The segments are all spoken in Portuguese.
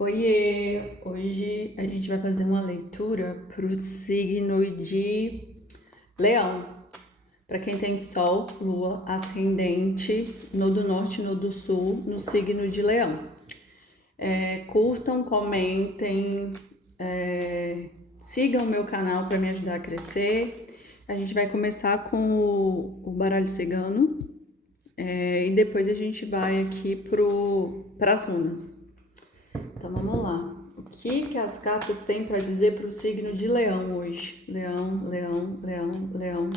Oiê! Hoje a gente vai fazer uma leitura para o signo de Leão. Para quem tem Sol, Lua, Ascendente no do Norte e no do Sul, no signo de Leão. Curtam, comentem, sigam o meu canal para me ajudar a crescer. A gente vai começar com o baralho cigano e depois a gente vai aqui para as runas. Então vamos lá. O que as cartas têm para dizer para o signo de Leão hoje? Leão, Leão, Leão, Leão.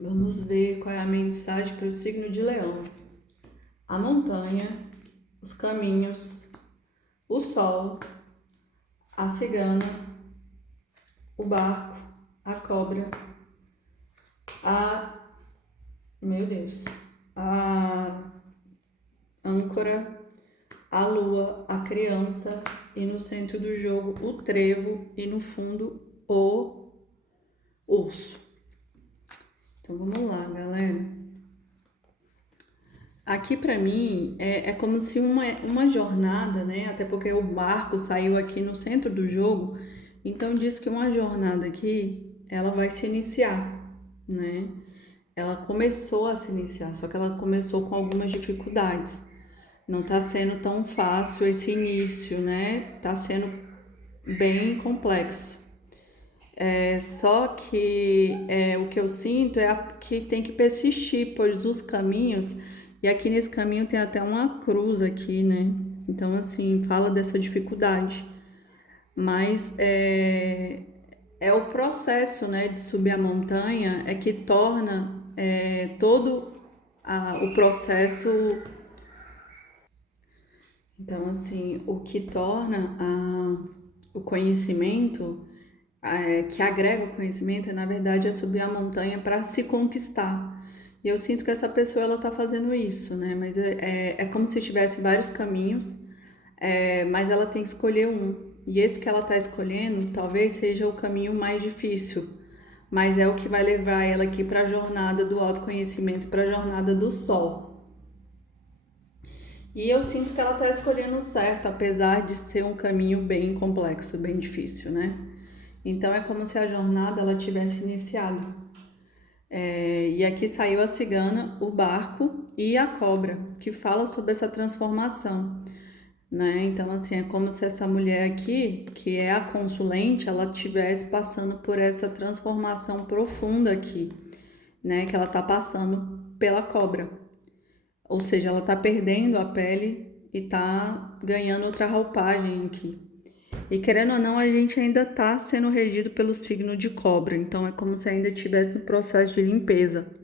Vamos ver qual é a mensagem para o signo de Leão. A montanha, os caminhos, o sol, a cigana, o barco, a cobra, a... Meu Deus. A âncora, a lua, a criança e no centro do jogo o trevo e no fundo o urso. Então vamos lá, galera. Aqui pra mim é como se uma jornada, né? Até porque o barco saiu aqui no centro do jogo, então diz que uma jornada aqui ela vai se iniciar, né? Ela começou a se iniciar, só que ela começou com algumas dificuldades. Não tá sendo tão fácil esse início, né? Tá sendo bem complexo. Só que o que eu sinto é que tem que persistir, pois os caminhos, e aqui nesse caminho tem até uma cruz aqui, né? Então, assim, fala dessa dificuldade. Mas é o processo, né, de subir a montanha é que torna todo o processo. Então, assim, o que torna o conhecimento que agrega o conhecimento, na verdade, é subir a montanha para se conquistar. E eu sinto que essa pessoa ela está fazendo isso, né? Mas é como se tivesse vários caminhos, mas ela tem que escolher um. E esse que ela está escolhendo talvez seja o caminho mais difícil, mas é o que vai levar ela aqui para a jornada do autoconhecimento, para a jornada do sol. E eu sinto que ela está escolhendo certo, apesar de ser um caminho bem complexo, bem difícil, né? Então é como se a jornada ela tivesse iniciado. E aqui saiu a cigana, o barco e a cobra, que fala sobre essa transformação, né? Então assim é como se essa mulher aqui, que é a consulente, ela estivesse passando por essa transformação profunda aqui, né? Que ela está passando pela cobra, ou seja, ela está perdendo a pele e está ganhando outra roupagem aqui. E querendo ou não, a gente ainda está sendo regido pelo signo de cobra, então é como se ainda estivesse no processo de limpeza.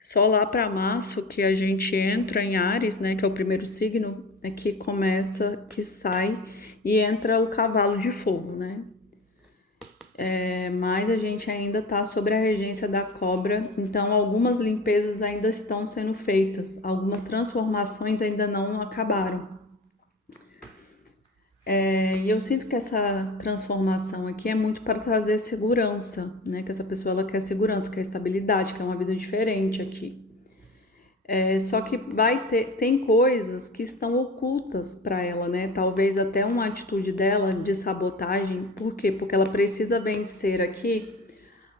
Só lá para março que a gente entra em Áries, né, que é o primeiro signo, é que começa, que sai e entra o cavalo de fogo, né? Mas a gente ainda está sob a regência da cobra, então algumas limpezas ainda estão sendo feitas, algumas transformações ainda não acabaram. E eu sinto que essa transformação aqui é muito para trazer segurança, né? Que essa pessoa ela quer segurança, quer estabilidade, quer uma vida diferente aqui. Só que tem coisas que estão ocultas para ela, né? Talvez até uma atitude dela de sabotagem. Por quê? Porque ela precisa vencer aqui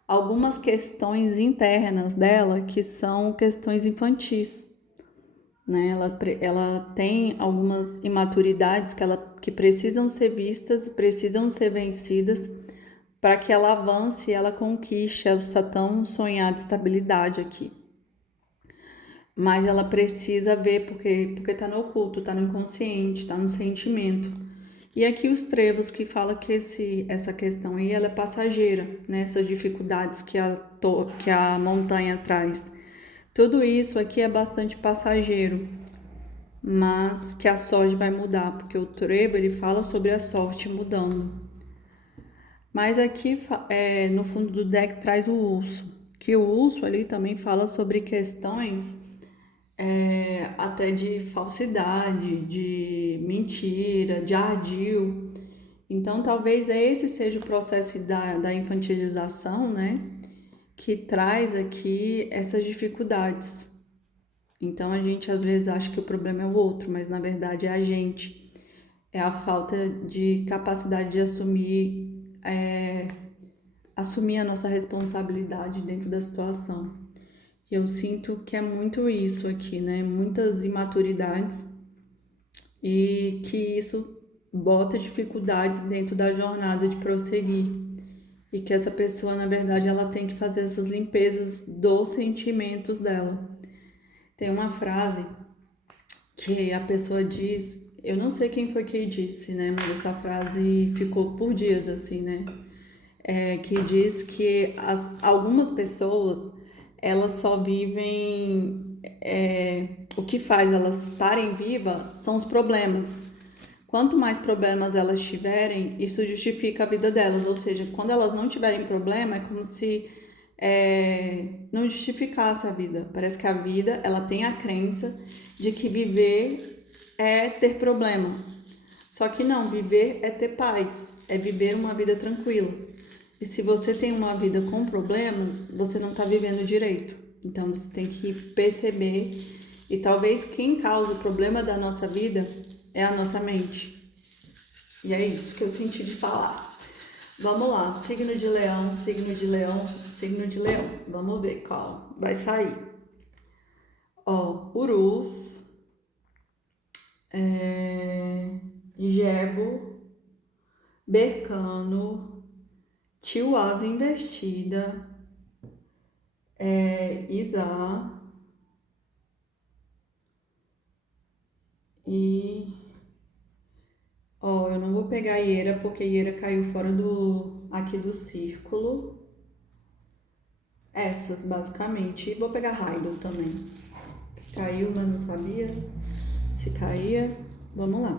algumas questões internas dela que são questões infantis, né? Ela tem algumas imaturidades que precisam ser vistas, precisam ser vencidas para que ela avance e ela conquiste essa tão sonhada estabilidade aqui. Mas ela precisa ver porque tá no oculto, tá no inconsciente, tá no sentimento. E aqui os trevos que fala que essa questão aí ela é passageira, né? Essas dificuldades que a montanha traz. Tudo isso aqui é bastante passageiro, mas que a sorte vai mudar, porque o trevo ele fala sobre a sorte mudando. Mas aqui no fundo do deck traz o urso, que o urso ali também fala sobre questões até de falsidade, de mentira, de ardil. Então talvez esse seja o processo da infantilização, né? Que traz aqui essas dificuldades. Então a gente às vezes acha que o problema é o outro, mas na verdade é a gente. É a falta de capacidade de assumir a nossa responsabilidade dentro da situação. Eu sinto que é muito isso aqui, né? Muitas imaturidades e que isso bota dificuldades dentro da jornada de prosseguir. E que essa pessoa, na verdade, ela tem que fazer essas limpezas dos sentimentos dela. Tem uma frase que a pessoa diz, eu não sei quem foi que disse, né? Mas essa frase ficou por dias assim, né? Que diz que algumas pessoas elas só vivem o que faz elas estarem vivas são os problemas. Quanto mais problemas elas tiverem, isso justifica a vida delas. Ou seja, quando elas não tiverem problema, é como se não justificasse a vida. Parece que a vida ela tem a crença de que viver é ter problema. Só que não, viver é ter paz, é viver uma vida tranquila. E se você tem uma vida com problemas, você não está vivendo direito. Então você tem que perceber. E talvez quem causa o problema da nossa vida é a nossa mente. E é isso que eu senti de falar. Vamos lá, signo de leão, signo de leão, signo de leão. Vamos ver qual vai sair. Ó, Urus, Gebo, Bercano, Tio Asa invertida, Isá e... Ó, eu não vou pegar Iera porque Iera caiu fora aqui do círculo. Essas, basicamente. E vou pegar Raidon também. Caiu, mas não sabia se caía. Vamos lá.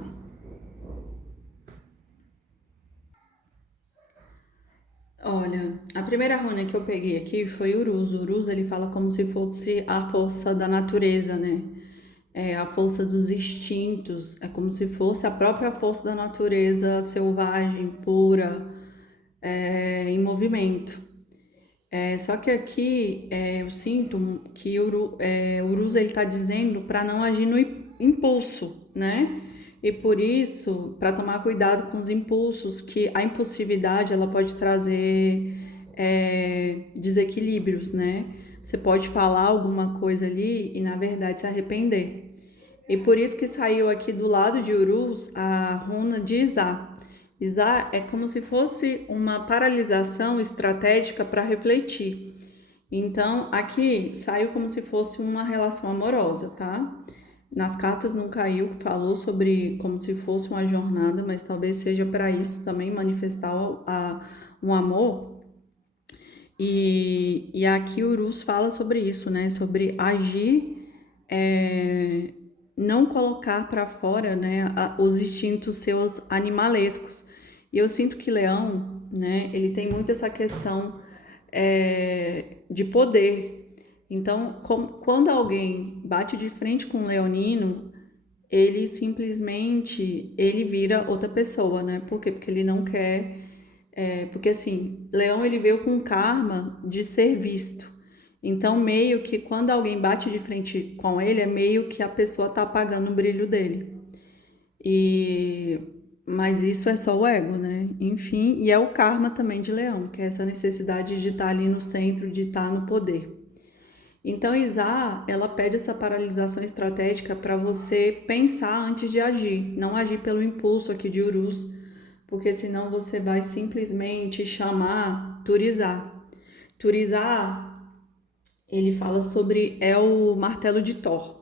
Olha, a primeira runa que eu peguei aqui foi Uruz. Uruz, ele fala como se fosse a força da natureza, né? É a força dos instintos, é como se fosse a própria força da natureza selvagem, pura, em movimento. Só que aqui eu sinto que Uruz ele está dizendo para não agir no impulso, né? E por isso, para tomar cuidado com os impulsos, que a impulsividade ela pode trazer desequilíbrios, né? Você pode falar alguma coisa ali e na verdade se arrepender. E por isso que saiu aqui do lado de Uruz a runa de Izá. Izá é como se fosse uma paralisação estratégica para refletir. Então, aqui saiu como se fosse uma relação amorosa, tá? Nas cartas não caiu, falou sobre como se fosse uma jornada, mas talvez seja para isso também manifestar um amor. E aqui o Urus fala sobre isso, né? Sobre agir, não colocar para fora, né, os instintos seus animalescos. E eu sinto que Leão, né, ele tem muito essa questão de poder. Então, quando alguém bate de frente com um leonino, ele simplesmente ele vira outra pessoa, né? Por quê? Porque ele não quer. Porque assim, Leão ele veio com karma de ser visto. Então, meio que quando alguém bate de frente com ele, é meio que a pessoa tá apagando o brilho dele. E mas isso é só o ego, né? Enfim, e é o karma também de Leão, que é essa necessidade de estar ali no centro, de estar no poder. Então, Isá, ela pede essa paralisação estratégica para você pensar antes de agir, não agir pelo impulso aqui de Urus, porque senão você vai simplesmente chamar Turizá. Turizá, ele fala sobre o martelo de Thor.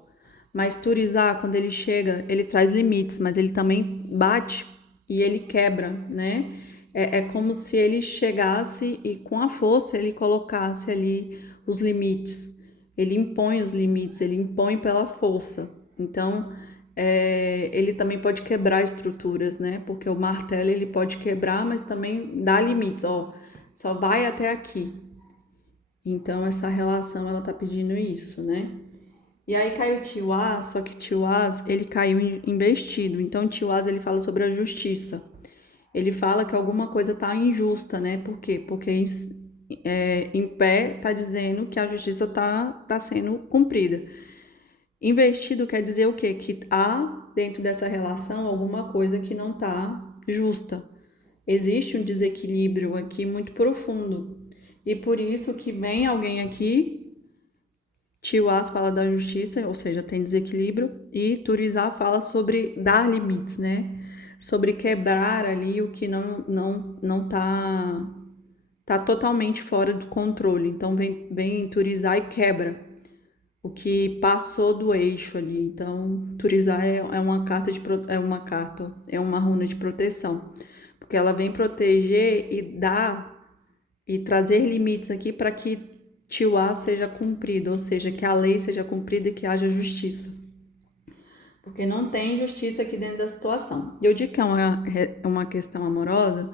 Mas Turizá, quando ele chega, ele traz limites, mas ele também bate e ele quebra, né? É como se ele chegasse e com a força ele colocasse ali os limites. Ele impõe os limites, ele impõe pela força. Então, ele também pode quebrar estruturas, né? Porque o martelo ele pode quebrar, mas também dá limites. Ó, só vai até aqui. Então, essa relação ela tá pedindo isso, né? E aí caiu Tiwaz, só que Tiwaz, ele caiu investido. Então, Tiwaz, ele fala sobre a justiça. Ele fala que alguma coisa tá injusta, né? Por quê? Porque em pé tá dizendo que a justiça tá sendo cumprida. Invertido quer dizer o quê? Que há dentro dessa relação alguma coisa que não está justa. Existe um desequilíbrio aqui muito profundo. E por isso que vem alguém aqui, Tiwaz fala da justiça, ou seja, tem desequilíbrio, e Turizá fala sobre dar limites, né? Sobre quebrar ali o que não tá totalmente fora do controle. Então vem Turizá e quebra o que passou do eixo ali. Então, Turizá é uma carta é uma runa de proteção, porque ela vem proteger e dar e trazer limites aqui para que Tiwa seja cumprido, ou seja, que a lei seja cumprida e que haja justiça. Porque não tem justiça aqui dentro da situação. Eu digo que é uma questão amorosa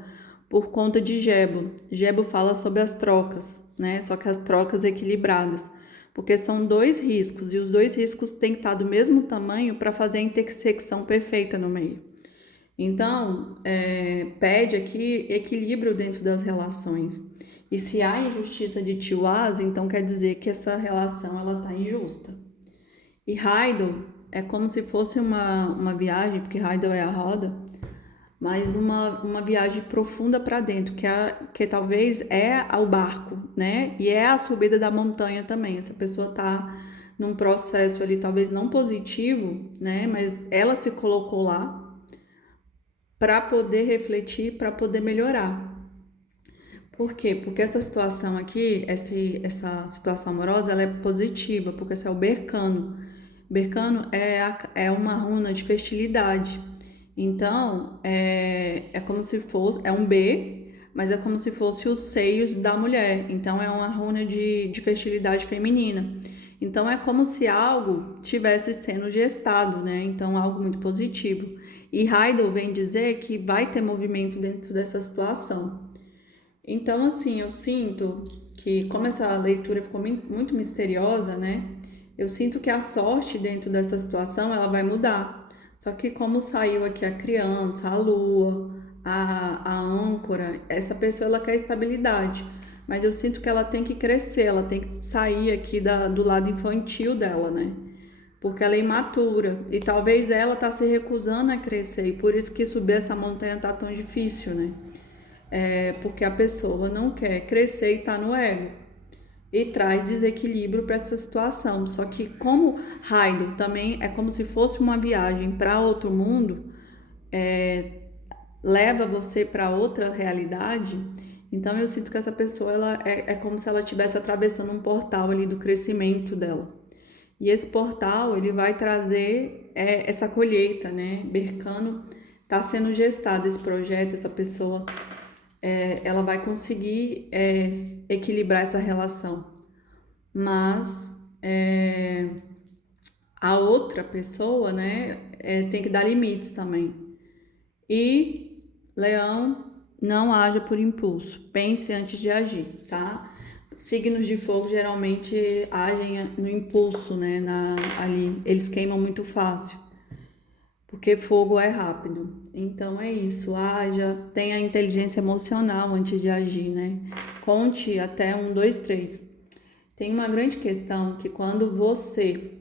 por conta de Gebo. Gebo fala sobre as trocas, né? Só que as trocas equilibradas. Porque são dois riscos e os dois riscos têm que estar do mesmo tamanho para fazer a intersecção perfeita no meio. Então, pede aqui equilíbrio dentro das relações. E se há injustiça de Tiwaz, então quer dizer que essa relação ela está injusta. E Heidel é como se fosse uma viagem, porque Heidel é a roda, mas uma viagem profunda para dentro, que talvez é o barco, né? E é a subida da montanha também. Essa pessoa está num processo ali, talvez não positivo, né? Mas ela se colocou lá para poder refletir, para poder melhorar. Por quê? Porque essa situação aqui, essa situação amorosa, ela é positiva, porque esse é o Bercano. Bercano é uma runa de fertilidade. Então, é como se fosse, é um B, mas é como se fosse os seios da mulher. Então, é uma runa de fertilidade feminina. Então, é como se algo tivesse sendo gestado, né? Então, algo muito positivo. E Heidel vem dizer que vai ter movimento dentro dessa situação. Então, assim, eu sinto que, como essa leitura ficou muito misteriosa, né? Eu sinto que a sorte dentro dessa situação ela vai mudar. Só que, como saiu aqui a criança, a lua, a âncora, essa pessoa ela quer estabilidade. Mas eu sinto que ela tem que crescer, ela tem que sair aqui do lado infantil dela, né? Porque ela é imatura e talvez ela tá se recusando a crescer e por isso que subir essa montanha tá tão difícil, né? Porque a pessoa não quer crescer e está no ego e traz desequilíbrio para essa situação. Só que como Raido também é como se fosse uma viagem para outro mundo, leva você para outra realidade. Então eu sinto que essa pessoa ela é como se ela estivesse atravessando um portal ali do crescimento dela. E esse portal ele vai trazer essa colheita, né? Bercano está sendo gestado esse projeto, essa pessoa ela vai conseguir equilibrar essa relação. Mas a outra pessoa, né, tem que dar limites também. E Leão, não haja por impulso, pense antes de agir, tá? Signos de fogo geralmente agem no impulso, né? Ali, eles queimam muito fácil, porque fogo é rápido. Então é isso, haja, tenha inteligência emocional antes de agir, né? Conte até 1, 2, 3. Tem uma grande questão que quando você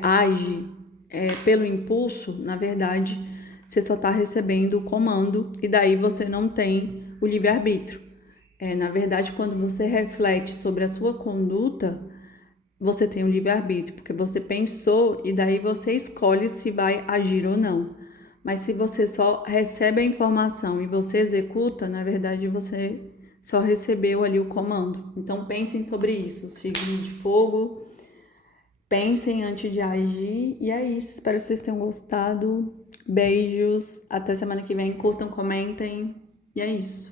age pelo impulso, na verdade, você só está recebendo o comando e daí você não tem o livre-arbítrio. Na verdade, quando você reflete sobre a sua conduta, você tem o livre-arbítrio, porque você pensou e daí você escolhe se vai agir ou não. Mas se você só recebe a informação e você executa, na verdade você só recebeu ali o comando. Então pensem sobre isso, signo de fogo, pensem antes de agir. E é isso, espero que vocês tenham gostado. Beijos, até semana que vem, curtam, comentem. E é isso.